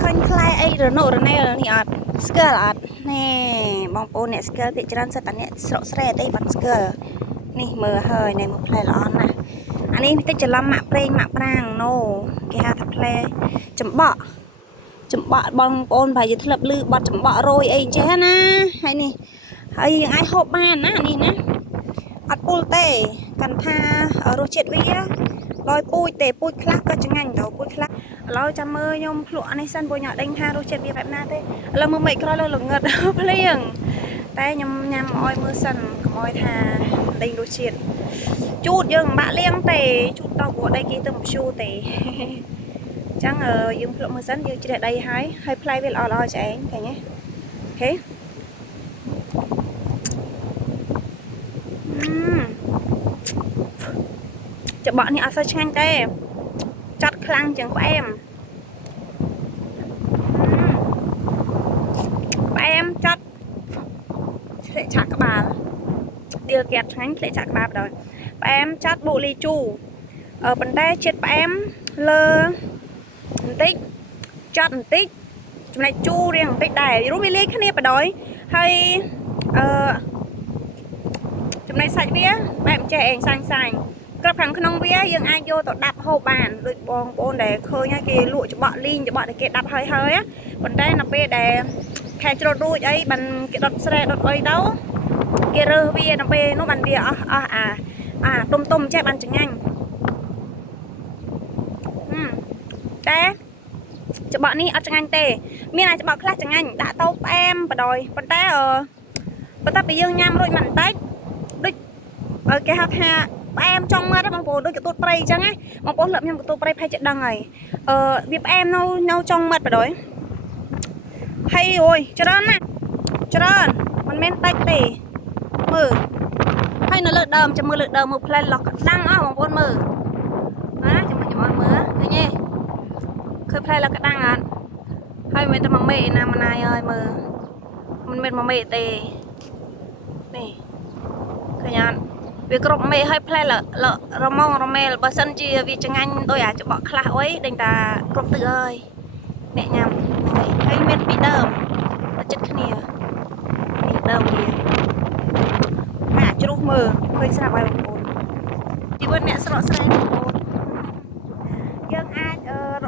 ឃើញផ្លែអីរនោរណែលនេះអត់ស្គាល់អត់ណែបងប្អូនអ្នកស្គាល់ពាក្យច្រើនសិតតែអ្នកស្រុកស្រែទេបាត់ស្គាល់នេះមើលហើយណែមើលផ្លែល្អណាស់អានេះតិចច្រឡំម៉ាក់ប្រេងម៉ាក់ប្រាំងណូគេហៅថាផ្លែចំបក់បងប្អូនប្រហែលជាធ្លាប់ឮបត់ចំបក់រយអីចេះណាហើយនេះហើយយើងអាចហូបបានណានេះណាអត់ពុលទេកាន់ថារសជាតិវាដោយពូជទេពូជខ្លះក៏ឆ្ងាញ់ទៅពូជខ្លះឥឡូវចាំមើលខ្ញុំភ្លក់អានេះសិនព្រោះខ្ញុំអត់ដឹងថារសជាតិវាបែបណាទេឥឡូវមើលមិនក្រោយលើល្ងឹតភ្លៀងតែខ្ញុំញ៉ាំឲ្យមើលសិនកុំឲ្យថាដេញរសជាតិជូតយើងមិនបាក់លៀងទេជូតទៅព្រោះដីគេទៅមឈូទេអញ្ចឹងយើងភ្លក់មើលសិនយើងជ្រះដីហើយផ្លែវាល្អៗឆ្អែងឃើញទេអូខេច្បក់នេះអត់សូវឆ្ងាញ់ទេចាត់ខ្លាំងជាងផ្អែមចាត់ធ្លាក់ឆាក់ក្បាលដៀលកាត់ឆ្ងាញ់ធ្លាក់ឆាក់ក្បាលបណ្ដោយផ្អែមចាត់បុកលីជូប៉ុន្តែជាតិផ្អែមលើបន្តិចចាត់បន្តិចចំណែកជូររៀងបន្តិចដែររួមវាលាយគ្នាបណ្ដោយហើយចំណែកសាច់វាបែបចេះឯងសាញ់ក្របខាងក្នុងវាយើងអាចយកទៅដាប់ហូបបានដូចបងប្អូនដែលឃើញហើយគេលក់ច្បក់លីងច្បក់ដែលគេដាប់ហើយប៉ុន្តែនៅពេលដែលខែច្រូតរួចអីបានគេដុតស្រែដុតអីទៅគេរើសវានៅពេលនោះបានវាអស់អាទុំចេះបានចងាញ់តែច្បក់នេះអត់ចងាញ់ទេមានតែច្បក់ខ្លះចងាញ់ដាក់ទៅផ្អែមបដ ாய் ប៉ុន្តែពេលយើងញ៉ាំរួចមិនបន្តិចដូចគេហៅថាផ្អែមចង់មើលបងប្អូនដូចកន្ទួតព្រៃអញ្ចឹងណាបងប្អូនលើកញ៉ាំកន្ទួតព្រៃផែចិត្តដឹងហើយវាផ្អែមនៅចង់មើលបដ ாய் ហើយអូយច្រើនណាស់ច្រើនមិនមែនតិចទេមើលហើយនៅលើដើមចាំមើលលើដើមមើលផ្លែឡោះកដាំងអស់បងប្អូនមើលណាចាំអត់មើលឃើញទេឃើញផ្លែឡោះកដាំងអត់ហើយមិនមែនតែមួយមេណាម៉ណាយហើយមើលមិនមែនមួយមេទេនេះឃើញអត់វាគ្រប់មេឲ្យផ្លែរមងរមែលបើសិនជាវាចងាញ់ដោយអាចច្បក់ខ្លះអុយដេញតាគ្រប់ទឹកអើយអ្នកញ៉ាំហើយមានពីដើមចិត្តគ្នានេះដើមវាហើយជ្រុះមើលឃើញស្រាប់ហើយបងប្អូនជីវិតអ្នកស្រកស្រែងបងប្អូនយើងអាចរ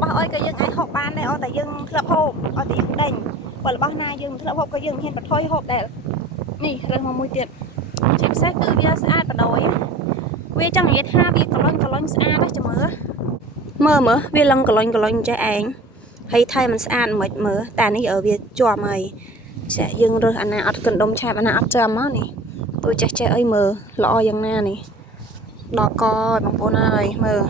បស់អុយក៏យើងអាចហូបបានដែរអត់តែយើងធ្លាប់ហូបអត់តែយើងដេញបើរបស់ណាយើងធ្លាប់ហូបក៏យើងហ៊ានបន្ថយហូបដែរនេះរើសមកមួយទៀតជាពិសេសគឺវាស្អាតបដ ாய் វាចង់និយាយថាវាកលុញស្អាតណាស់ចាំមើលវាឡើងកលុញចេះឯងហើយថៃมันស្អាតមិនមើលតែនេះវាជាប់ហើយចាយើងរើសអាណាអត់កណ្ដុំឆាបអាណាអត់ចាំមកនេះទួចេះអីមើលល្អយ៉ាងណានេះដកកបងប្អូនអើយមើល